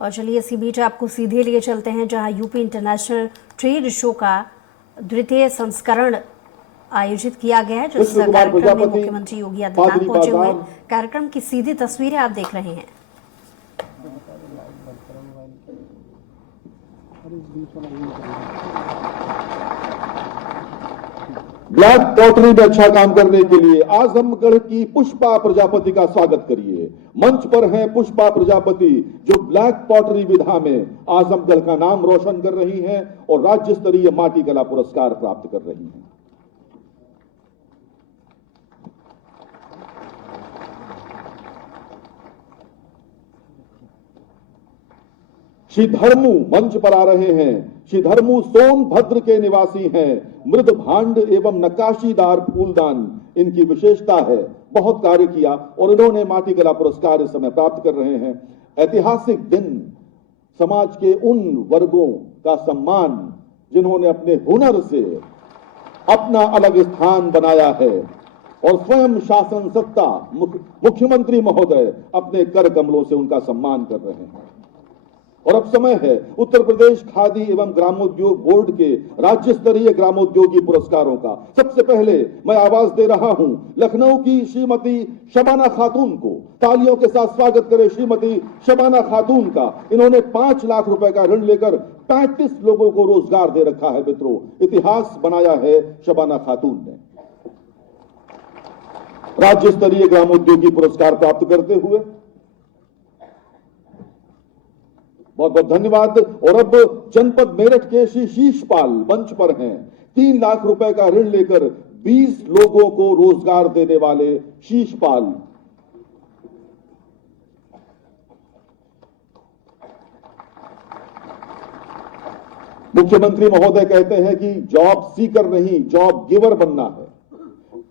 और चलिए इसी बीच आपको सीधे लिए चलते हैं जहां यूपी इंटरनेशनल ट्रेड शो का द्वितीय संस्करण आयोजित किया गया है, जिस कार्यक्रम में मुख्यमंत्री योगी आदित्यनाथ पहुंचे हुए हैं। कार्यक्रम की सीधी तस्वीरें आप देख रहे हैं। ब्लैक पॉटरी में अच्छा काम करने के लिए आजमगढ़ की पुष्पा प्रजापति का स्वागत करिए। मंच पर हैं पुष्पा प्रजापति, जो ब्लैक पॉटरी विधा में आजमगढ़ का नाम रोशन कर रही हैं और राज्य स्तरीय माटी कला पुरस्कार प्राप्त कर रही हैं। श्री धर्मू मंच पर आ रहे हैं। श्री धर्मू सोनभद्र के निवासी हैं। मृद भांड एवं नक्काशीदार फूलदान इनकी विशेषता है। बहुत कार्य किया और इन्होंने माटी कला पुरस्कार इस समय प्राप्त कर रहे हैं। ऐतिहासिक दिन, समाज के उन वर्गों का सम्मान जिन्होंने अपने हुनर से अपना अलग स्थान बनाया है और स्वयं शासन सत्ता मुख्यमंत्री महोदय अपने कर कमलों से उनका सम्मान कर रहे हैं। और अब समय है उत्तर प्रदेश खादी एवं ग्रामोद्योग बोर्ड के राज्य स्तरीय ग्रामोद्योगी पुरस्कारों का। सबसे पहले मैं आवाज दे रहा हूं लखनऊ की श्रीमती शबाना खातून को। तालियों के साथ स्वागत करें श्रीमती शबाना खातून का। इन्होंने 5 लाख रुपए का ऋण लेकर 35 लोगों को रोजगार दे रखा है। मित्रों, इतिहास बनाया है शबाना खातून ने। राज्य स्तरीय ग्रामोद्योगी पुरस्कार प्राप्त करते हुए बहुत बहुत धन्यवाद। और अब जनपद मेरठ के श्री शीशपाल मंच पर हैं। 3 लाख रुपए का ऋण लेकर 20 लोगों को रोजगार देने वाले शीशपाल। मुख्यमंत्री महोदय कहते हैं कि जॉब सीकर नहीं, जॉब गिवर बनना है।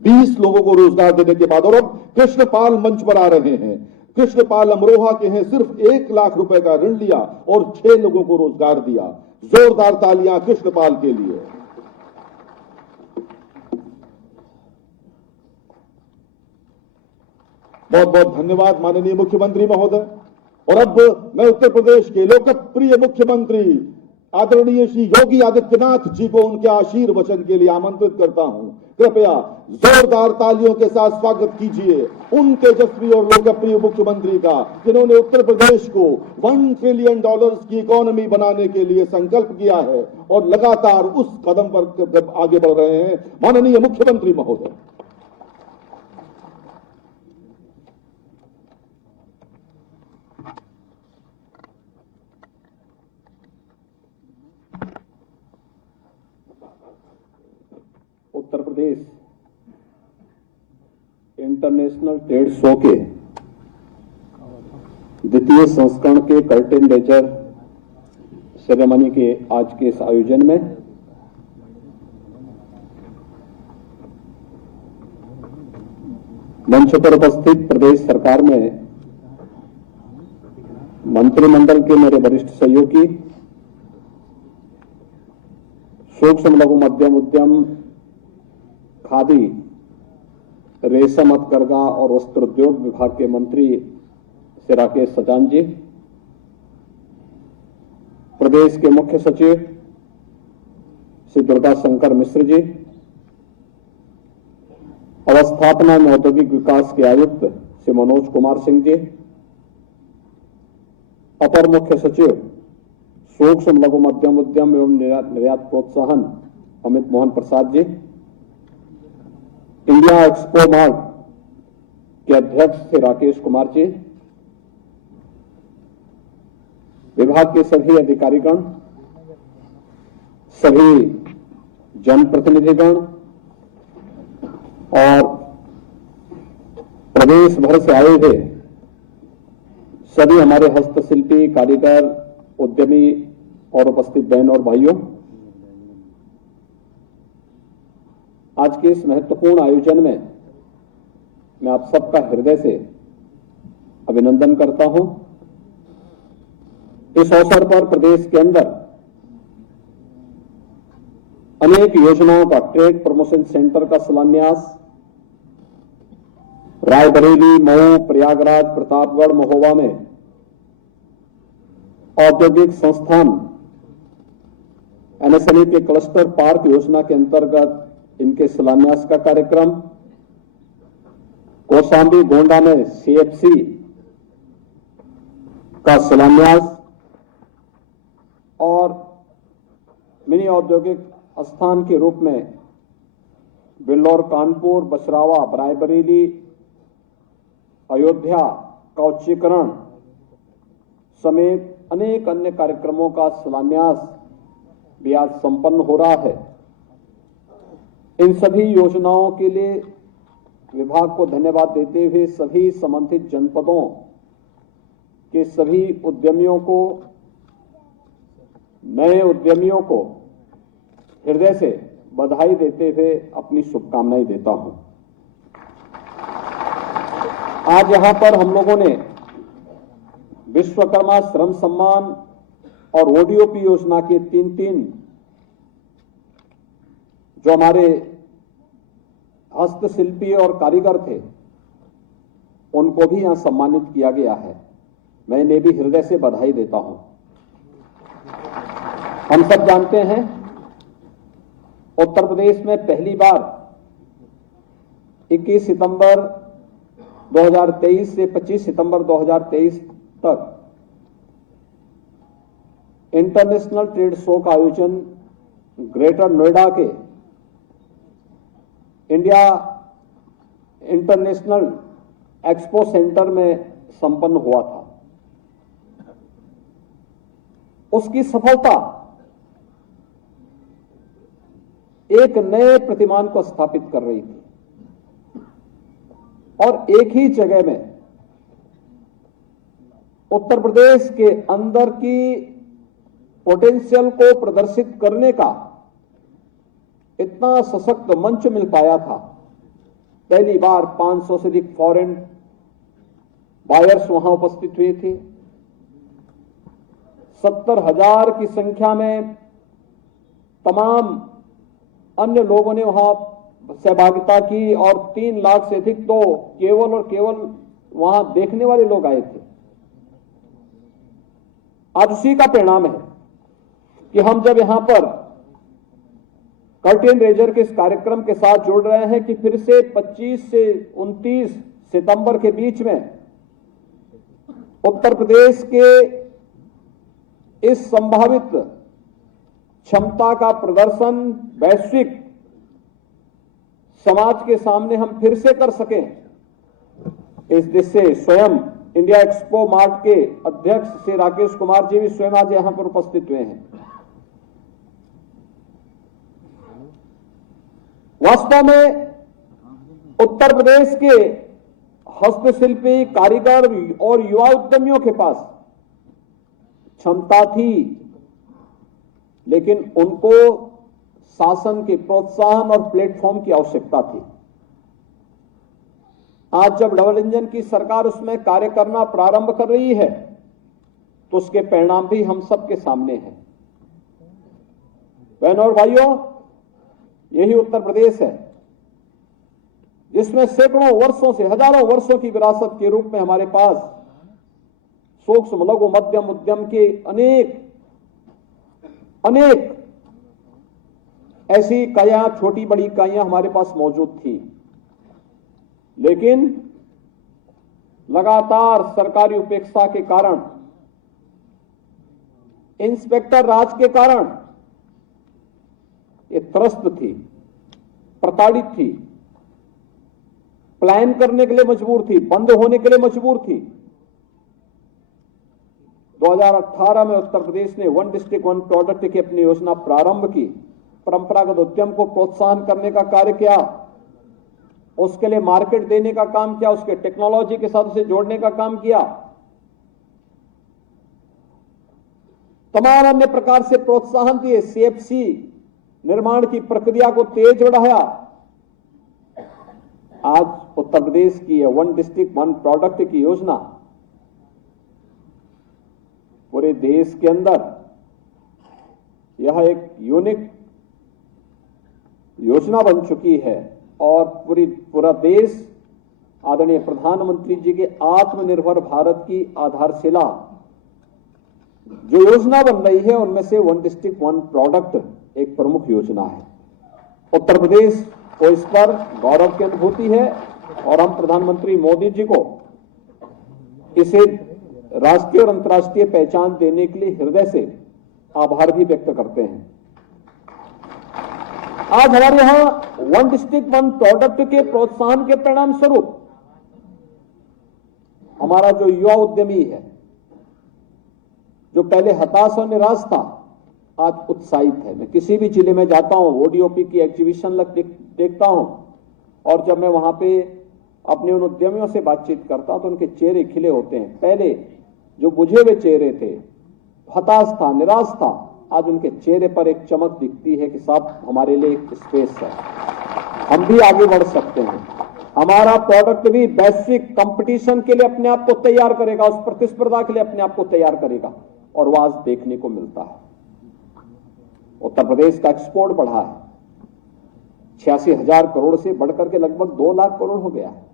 20 लोगों को रोजगार देने के बाद और अब कृष्णपाल मंच पर आ रहे हैं। कृष्णपाल अमरोहा के हैं। सिर्फ 1 लाख रुपए का ऋण लिया और 6 लोगों को रोजगार दिया। जोरदार तालियां कृष्णपाल के लिए। बहुत बहुत धन्यवाद माननीय मुख्यमंत्री महोदय। और अब मैं उत्तर प्रदेश के लोकप्रिय मुख्यमंत्री आदरणीय श्री योगी आदित्यनाथ जी को उनके आशीर्वचन के लिए आमंत्रित करता हूं। कृपया जोरदार तालियों के साथ स्वागत कीजिए उन तेजस्वी और लोकप्रिय मुख्यमंत्री का, जिन्होंने उत्तर प्रदेश को $1 ट्रिलियन की इकोनॉमी बनाने के लिए संकल्प किया है और लगातार उस कदम पर आगे बढ़ रहे हैं। माननीय मुख्यमंत्री महोदय। Uttar Pradesh international trade show के द्वितीय संस्करण के कर्टेन रेजर सेरेमनी के आज के इस आयोजन में मंच पर उपस्थित प्रदेश सरकार में मंत्रिमंडल के मेरे वरिष्ठ सहयोगी, सूक्ष्म लघु मध्यम उद्यम, खादी, रेशम हथकरघा और वस्त्रोद्योग विभाग के मंत्री श्री राकेश सजान जी, प्रदेश के मुख्य सचिव श्री दुर्गा शंकर मिश्र जी, अवस्थापना एवं औद्योगिक विकास के आयुक्त श्री मनोज कुमार सिंह जी, अपर मुख्य सचिव सूक्ष्म लघु मध्यम उद्यम एवं निर्यात प्रोत्साहन Amit Mohan Prasad ji, India expo mart के अध्यक्ष श्री राकेश कुमार जी, विभाग के सभी अधिकारीगण, सभी जनप्रतिनिधिगण और प्रदेश भर से आए हुए सभी हमारे हस्तशिल्पी, कारीगर, उद्यमी और उपस्थित बहन और भाइयों, आज के इस महत्वपूर्ण आयोजन में मैं आप सबका हृदय से अभिनंदन करता हूं। इस अवसर पर प्रदेश के अंदर अनेक योजनाओं का ट्रेड प्रमोशन सेंटर का शिलान्यास रायबरेली, मऊ, प्रयागराज, प्रतापगढ़, महोबा में औद्योगिक संस्थान एमएसएमई के क्लस्टर पार्क योजना के अंतर्गत इनके शिलान्यास का कार्यक्रम, कौशाम्बी गोंडा में सीएफसी का शिलान्यास और मिनी औद्योगिक स्थान के रूप में बिल्लौर, कानपुर, बसरावा, रायबरेली, अयोध्या का उच्चीकरण समेत अनेक अन्य कार्यक्रमों का शिलान्यास भी आज संपन्न हो रहा है। इन सभी योजनाओं के लिए विभाग को धन्यवाद देते हुए सभी संबंधित जनपदों के सभी उद्यमियों को, नए उद्यमियों को हृदय से बधाई देते हुए अपनी शुभकामनाएं देता हूं। आज यहां पर हम लोगों ने विश्वकर्मा श्रम सम्मान और ओडीओपी योजना के तीन जो हमारे हस्तशिल्पी और कारीगर थे उनको भी यहां सम्मानित किया गया है। मैं इन्हें भी हृदय से बधाई देता हूं। हम सब जानते हैं उत्तर प्रदेश में पहली बार 21 सितंबर 2023 से 25 सितंबर 2023 तक इंटरनेशनल ट्रेड शो का आयोजन ग्रेटर नोएडा के इंडिया इंटरनेशनल एक्सपो सेंटर में संपन्न हुआ था। उसकी सफलता एक नए प्रतिमान को स्थापित कर रही थी और एक ही जगह में उत्तर प्रदेश के अंदर की पोटेंशियल को प्रदर्शित करने का इतना सशक्त मंच मिल पाया था। पहली बार 500 से अधिक फॉरेन बायर्स वहां उपस्थित हुए थे। 70,000 की संख्या में तमाम अन्य लोगों ने वहां सहभागिता की और 3 लाख से अधिक तो केवल और केवल वहां देखने वाले लोग आए थे। आज उसी का परिणाम है कि हम जब यहां पर कर्टेन रेजर के इस कार्यक्रम के साथ जुड़ रहे हैं कि फिर से 25 से 29 सितंबर के बीच में उत्तर प्रदेश के इस संभावित क्षमता का प्रदर्शन वैश्विक समाज के सामने हम फिर से कर सकें, इस दिशा से स्वयं इंडिया एक्सपो मार्ट के अध्यक्ष श्री राकेश कुमार जी भी स्वयं आज यहां पर उपस्थित हुए हैं। वास्तव में उत्तर प्रदेश के हस्तशिल्पी, कारीगर और युवा उद्यमियों के पास क्षमता थी, लेकिन उनको शासन के प्रोत्साहन और प्लेटफॉर्म की आवश्यकता थी। आज जब डबल इंजन की सरकार उसमें कार्य करना प्रारंभ कर रही है तो उसके परिणाम भी हम सबके सामने हैं। बहनों और भाइयों, यही उत्तर प्रदेश है जिसमें सैकड़ों वर्षों से, हजारों वर्षों की विरासत के रूप में हमारे पास सूक्ष्म, लघु, मध्यम उद्यम के अनेक ऐसी इकाइयां, छोटी बड़ी इकाइयां हमारे पास मौजूद थी। लेकिन लगातार सरकारी उपेक्षा के कारण, इंस्पेक्टर राज के कारण ये त्रस्त थी, प्रताड़ित थी, प्लान करने के लिए मजबूर थी, बंद होने के लिए मजबूर थी। 2018 में उत्तर प्रदेश ने 1 डिस्ट्रिक्ट 1 प्रोडक्ट की अपनी योजना प्रारंभ की, परंपरागत उद्यम को प्रोत्साहन करने का कार्य किया, उसके लिए मार्केट देने का काम किया, उसके टेक्नोलॉजी के साथ उसे जोड़ने का काम किया, तमाम अन्य प्रकार से प्रोत्साहन दिए, सीएफसी निर्माण की प्रक्रिया को तेज बढ़ाया। आज उत्तर प्रदेश की 1 डिस्ट्रिक्ट 1 प्रोडक्ट की योजना पूरे देश के अंदर यह एक यूनिक योजना बन चुकी है और पूरा देश आदरणीय प्रधानमंत्री जी के आत्मनिर्भर भारत की आधारशिला जो योजना बन रही है उनमें से वन डिस्ट्रिक्ट वन प्रोडक्ट एक प्रमुख योजना है। उत्तर प्रदेश को इस पर गौरव की अनुभूति है और हम प्रधानमंत्री मोदी जी को इसे राष्ट्रीय और अंतर्राष्ट्रीय पहचान देने के लिए हृदय से आभार भी व्यक्त करते हैं। आज हमारे यहां वन डिस्ट्रिक्ट वन प्रोडक्ट के प्रोत्साहन के परिणाम स्वरूप हमारा जो युवा उद्यमी है, जो पहले हताश और निराश था, आज उत्साहित है। मैं किसी भी जिले में जाता हूं, ओडीओपी की एग्जीबिशन देखता हूं और जब मैं वहां पे अपने उन उद्यमियों से बातचीत करता हूं तो उनके चेहरे खिले होते हैं। पहले जो बुझे हुए चेहरे थे, हताश था, निराश था, आज उनके चेहरे पर एक चमक दिखती है कि साहब हमारे लिए एक स्पेस है, हम भी आगे बढ़ सकते हैं। हमारा प्रोडक्ट भी वैश्विक कंपटीशन के लिए अपने आप को तैयार करेगा, उस प्रतिस्पर्धा के लिए अपने आप को तैयार करेगा और वो आज देखने को मिलता है। उत्तर प्रदेश का एक्सपोर्ट बढ़ा है, 86,000 करोड़ से बढ़कर के लगभग 2 लाख करोड़ हो गया है।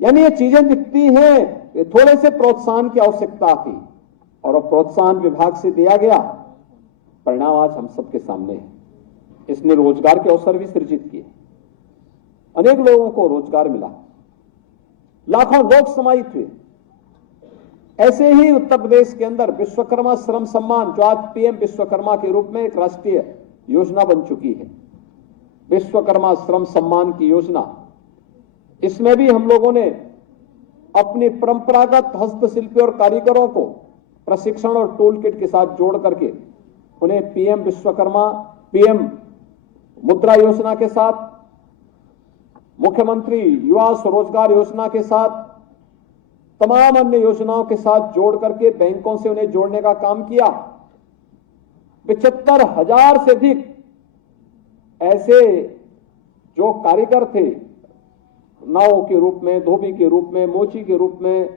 यानी ये चीजें दिखती हैं, थोड़े से प्रोत्साहन की आवश्यकता थी और अब प्रोत्साहन विभाग से दिया गया, परिणाम आज हम सबके सामने है। इसने रोजगार के अवसर भी सृजित किए, अनेक लोगों को रोजगार मिला, लाखों लोग समाहित हुए। ऐसे ही उत्तर प्रदेश के अंदर विश्वकर्मा श्रम सम्मान, जो आज पीएम विश्वकर्मा के रूप में एक राष्ट्रीय योजना बन चुकी है, विश्वकर्मा श्रम सम्मान की योजना, इसमें भी हम लोगों ने अपने परंपरागत हस्तशिल्पी और कारीगरों को प्रशिक्षण और टूल किट के साथ जोड़ करके उन्हें पीएम विश्वकर्मा, पीएम मुद्रा योजना के साथ, मुख्यमंत्री युवा स्वरोजगार योजना के साथ, तमाम अन्य योजनाओं के साथ जोड़ करके बैंकों से उन्हें जोड़ने का काम किया। 75,000 से अधिक ऐसे जो कारीगर थे, नाव के रूप में, धोबी के रूप में, मोची के रूप में,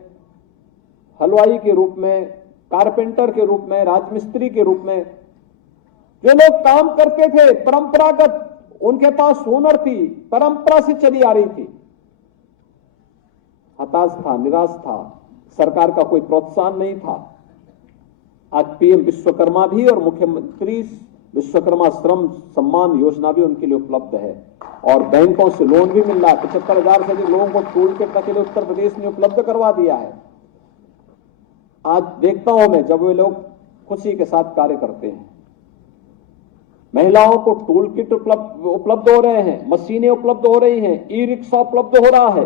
हलवाई के रूप में, कारपेंटर के रूप में, राजमिस्त्री के रूप में, जो लोग काम करते थे परंपरागत, उनके पास हुनर थी, परंपरा से चली आ रही थी, हताश था, निराश था, सरकार का कोई प्रोत्साहन नहीं था। आज पीएम विश्वकर्मा भी और मुख्यमंत्री विश्वकर्मा श्रम सम्मान योजना भी उनके लिए उपलब्ध है और बैंकों से लोन भी मिल रहा है। 75,000 से अधिक लोगों को टूल किट के लिए उत्तर प्रदेश ने उपलब्ध करवा दिया है। आज देखता हूं मैं, जब वे लोग खुशी के साथ कार्य करते हैं, महिलाओं को टूल किट उपलब्ध हो रहे हैं, मशीनें उपलब्ध हो रही हैं, ई रिक्शा उपलब्ध हो रहा है,